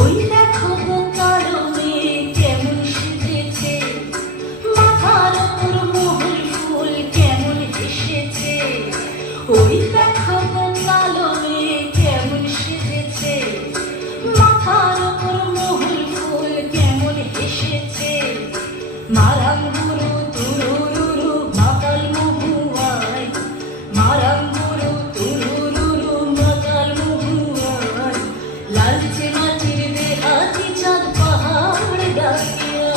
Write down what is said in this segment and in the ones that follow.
ওই দেখো কালো মেয়ে কেমন সেজেছে, মাথার ওপর মহুল ফুল কেমন এসেছে। ওই দেখো কালো মেয়ে কেমন সেজেছে, মাথার ওপর মহুল ফুল কেমন এসেছে। মারাম গুরু তুরুরুরু মাতাল মহুয়ায়, মারাম গুরু তুরুরুরু মাতাল মহুয়ায়। লালচে মাটির দেহাতি চাঁদ পাহাড় ডাকিয়া।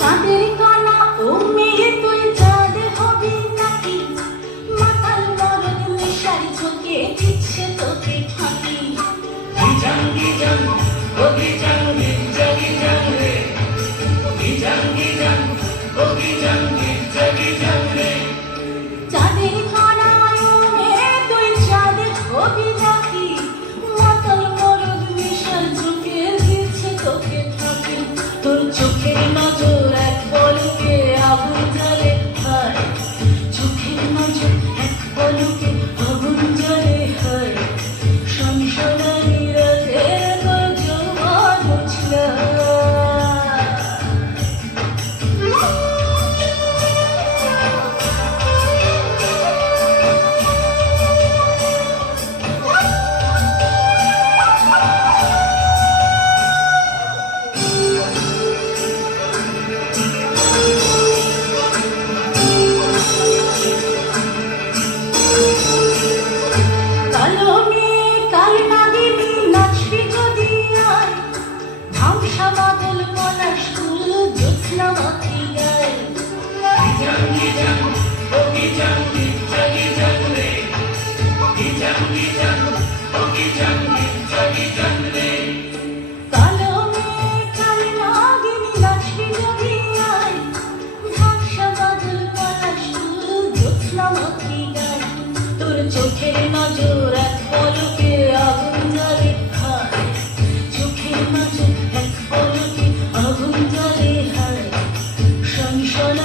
চাঁদের কণা ও মেয়ে তুই চাঁদ হবি নাকি, মাতাল মরদ নেশার ঝোঁকে দিচ্ছে তোকে ফাঁকি। চাঁদের কণা ও মেয়ে তুই চাঁদ হবি নাকি, মাতাল মরদ নেশার ঝোঁকে দিচ্ছে তোকে ফাঁকি। তোর চোখের নজর এক পলকে আগুন জ্বলে হয়, চোখের নজর এক পলকে আগুন জ্বলে হয়। সংসারী রাতের তোর জবান উছলা। কালো মেয়ে কাল নাগিনী নাচবি যদি আয়, ধামসা বাদল পলাশ ফুল জ্যোৎস্না মাখি গায়। কালো মেয়ে কাল নাগিনী নাচবি যদি আয়, ধামসা বাদল পলাশ ফুল জ্যোৎস্না মাখি গায়। তোর চোখের নজর এক পলকে আগুন জ্বলে হয়, চোখের নজর এক পলকে আগুন জ্বলে হয়। সংসার